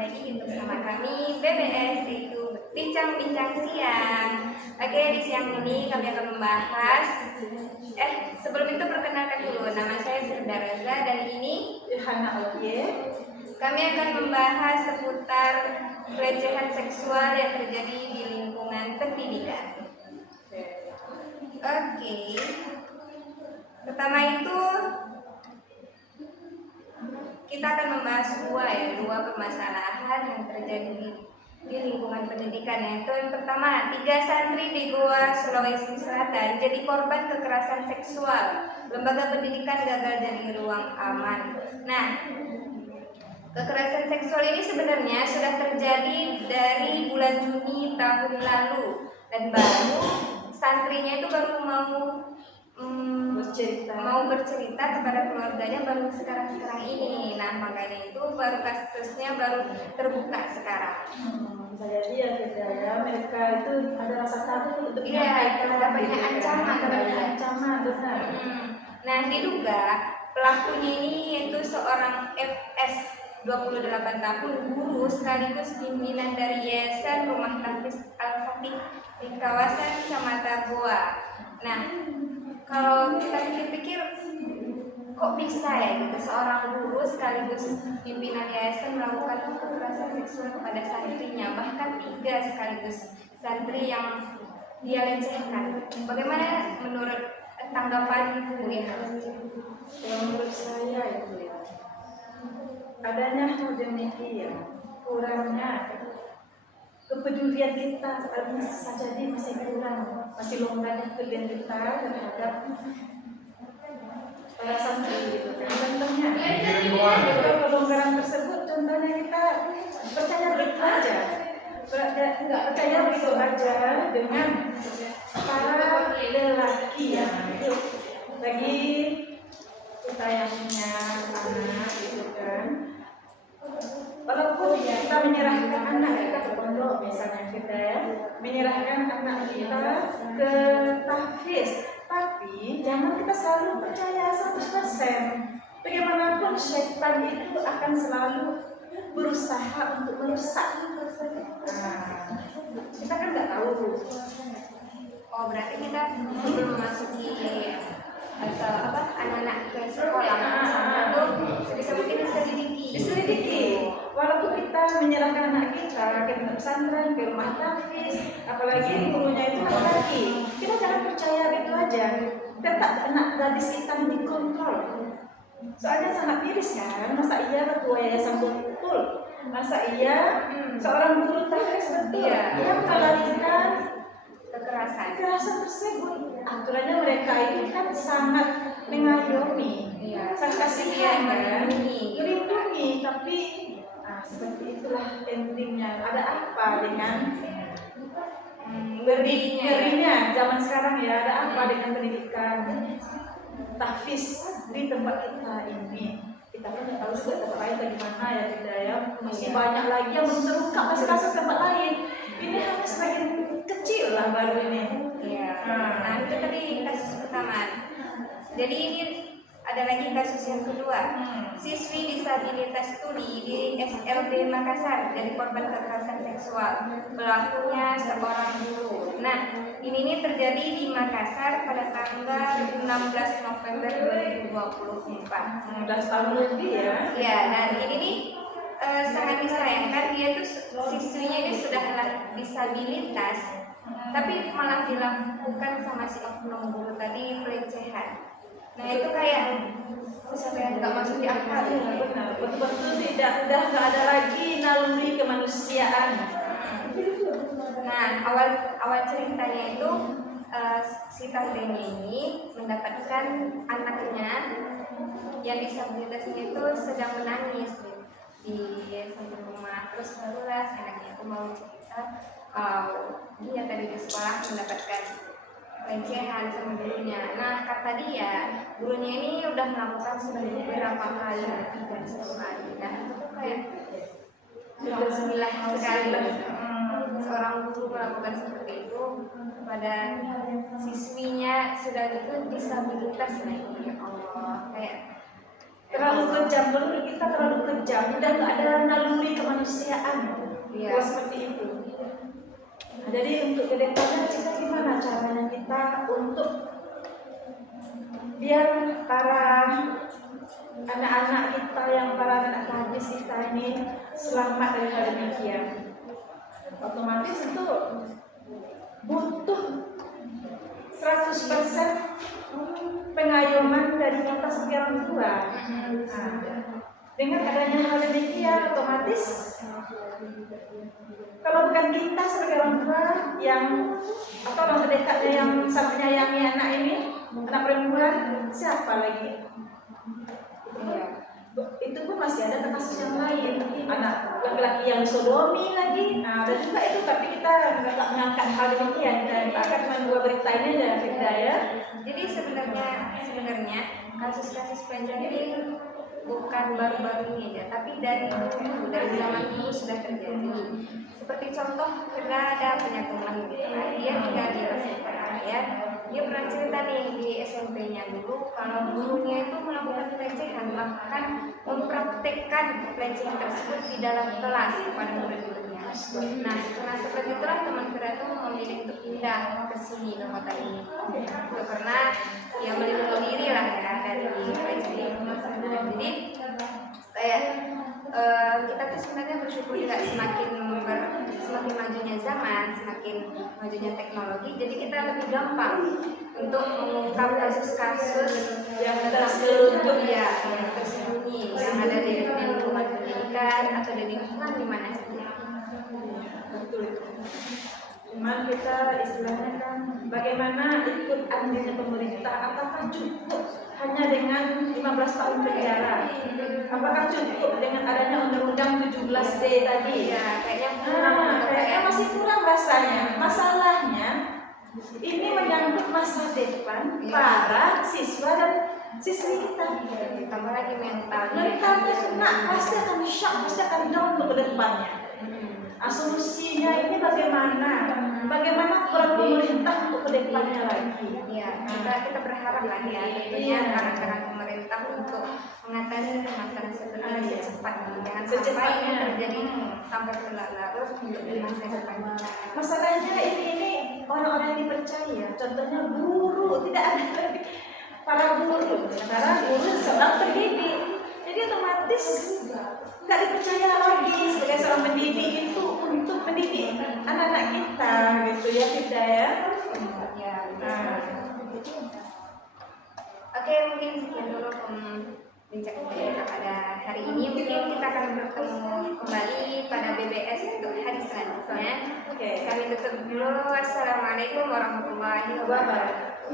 lagi bersama kami BBS, yaitu Bincang-Bincang Siang. Oke, di siang ini kami akan membahas sebelum itu perkenalkan dulu, nama saya Sirda Reza dan ini Hana Oye. Kami akan membahas seputar pelecehan seksual yang terjadi di lingkungan pendidikan. Oke. Pertama itu kita akan membahas dua permasalahan yang terjadi di lingkungan pendidikan, yaitu yang pertama, 3 santri di Goa, Sulawesi Selatan jadi korban kekerasan seksual. Lembaga pendidikan gagal jadi ruang aman. Nah, kekerasan seksual ini sebenarnya sudah terjadi dari bulan Juni tahun lalu dan baru santrinya itu baru mau bercerita kepada keluarganya baru sekarang ini. Nah, makanya itu baru kasusnya baru terbuka sekarang. Bisa jadi ya mereka itu ada rasa takut untuk karena banyak ancaman, benar. Nah, diduga pelakunya ini yaitu seorang FS 28 tahun, guru sekaligus pimpinan dari Yayasan Rumah Tafis Al-Fatih di kawasan Samata Goa. Nah, kalau kita pikir-pikir kok bisa ya gitu seorang guru sekaligus pimpinan yayasan melakukan kekerasan seksual kepada santrinya, bahkan 3 sekaligus santri yang dia lecehkan. Bagaimana menurut tanggapan Bu ya? Menurut saya itu ya, adanya demikian kurangnya kepedulian kita saja ini masih kurang, masih longgarnya kepedulian kita terhadap para santri gitu kan. Contohnya kelonggaran tersebut, contohnya kita percaya begitu aja, nggak percaya begitu aja dengan para lelaki yang itu lagi kita yang punya anak gitu kan. Walaupun kita menyerahkan anak kita ke pondok, misalnya kita menyerahkan anak kita ke tahfiz, tapi jangan kita selalu percaya 100%. Bagaimanapun syaitan itu akan selalu berusaha untuk merusak. Nah, kita kan nggak tahu. Oh, berarti kita sebelum memasuki anak-anak ke sekolah itu sebisa mungkin diselidiki. Walaupun kita menyerahkan anak kita ke pesantren, ke rumah tahfiz, apalagi gurunya itu laki-laki, kita jangan percaya gitu aja. Tetap anak gadis kita dikontrol. Soalnya sangat miris kan, masa iya ketua yayasan betul, masa iya seorang guru tahfiz betul yang melarikan kekerasan tersebut. Aturannya mereka itu kan sangat mengayomi, sangat kasihan kan, melindungi, tapi seperti itulah endingnya. Ada apa dengan ngerinya zaman sekarang ya? Ada apa dengan pendidikan tahfiz di tempat kita ini? Kita kan tidak tahu juga tempat lain bagaimana ya, tidak ya? Masih banyak lagi yang belum terungkap, masih kasus tempat lain. Ini hanya sebagian kecil lah baru ini. Nah, itu tadi kasus pertama. Jadi ini ada lagi kasus yang kedua. Siswi disabilitas tuli di SLB Makassar jadi korban kekerasan seksual. Pelakunya seorang guru. Nah, ini terjadi di Makassar pada tanggal 16 November 2024. 16 tahun lebih ya. Ya, dan ini nih sangat disayangkan, dia tuh siswinya ini sudah disabilitas, tapi malah dilakukan sama si oknum guru tadi pelecehan. Nah, itu kayak nggak masuk di akal. Benar, betul-betul udah nggak ada lagi naluri kemanusiaan. Nah, awal ceritanya itu si tantenya ini mendapatkan anaknya yang disabilitasnya itu sedang menangis di samping rumah. Terus barulah anaknya itu mau cerita kalau dia tadi di sekolah mendapatkan pelecehan sama gurunya. Nah, kata dia, gurunya ini udah melakukan sudah beberapa kali, lebih dari 1 kali. Nah, itu tuh kayak bismillah sekali seorang guru melakukan seperti itu kepada siswinya sudah itu disabilitas. Nah, ya Allah, kayak terlalu kejam, menurut kita terlalu kejam, udah nggak ada naluri kemanusiaan kemanusiaan. Iya. Kalau seperti itu. Nah, jadi untuk kedepannya kita gimana caranya kita untuk biar para anak-anak kita yang para anak gadis kita ini selamat dari hal demikian. Otomatis itu butuh 100% pengayoman dari kita sebagai orang tua. Nah, dengan adanya hal demikian otomatis kalau bukan kita sebagai orang tua yang atau orang terdekatnya yang sangat menyayangi anak ini, anak perempuan, siapa lagi? Itu pun masih ada kasus yang lain, anak laki-laki yang sodomi lagi. Nah, ada juga itu, tapi kita nggak mengangkat hal demikian. Dan bahkan cuma 2 berita ini ada Firda ya. Jadi sebenarnya kasus-kasus pelecehan ini bukan baru-baru ini aja, tapi dari dulu, dari zaman dulu sudah terjadi. Seperti contoh, pernah ada punya teman gitu kan, dia tinggal di SMP ya. Dia pernah cerita nih di SMP-nya dulu kalau gurunya itu melakukan pelecehan, bahkan mempraktekkan pelecehan tersebut di dalam kelas kepada murid-muridnya. Nah, karena seperti itulah teman Fira itu memilih untuk pindah ke sini, ke kota ini. Itu karena ya melindungi diri lah ya dari pelecehan. Jadi kayak kita tuh sebenarnya bersyukur juga semakin majunya zaman, semakin majunya teknologi, jadi kita lebih gampang untuk mengungkap kasus-kasus yang tersembunyi yang ada di lingkungan pendidikan atau di lingkungan di mana saja. Betul. Cuman kita istilahnya kan bagaimana ikut andilnya pemerintah, apakah cukup hanya dengan 15 tahun penjara? Apakah cukup dengan adanya undang-undang 17D tadi? Ya, kayaknya kurang. Kayaknya masih kurang rasanya. Masalahnya ini menyangkut masa depan para siswa dan siswi kita. Tambah lagi mentalnya. Mentalnya kena, pasti akan shock, pasti akan down ke depannya. Solusinya ini bagaimana? Bagaimana peran pemerintah untuk kedepannya lagi? Ya, kita berharap lah ya tentunya peran pemerintah untuk mengatasi masalah seperti ini secepatnya. Jangan sampai ini terjadi sampai berlarut untuk di masa depan. Masalahnya ini orang-orang yang dipercaya. Contohnya guru, tidak ada lagi para guru. Sementara guru sedang terdidik. Jadi otomatis nggak dipercaya lagi sebagai seorang pendidik itu untuk mendidik anak-anak kita gitu ya, Firda ya. Oke, mungkin sekian dulu bincang kita pada hari ini. Mungkin kita akan bertemu kembali pada BBS untuk hari selanjutnya. Kami tutup dulu. Wassalamualaikum warahmatullahi wabarakatuh.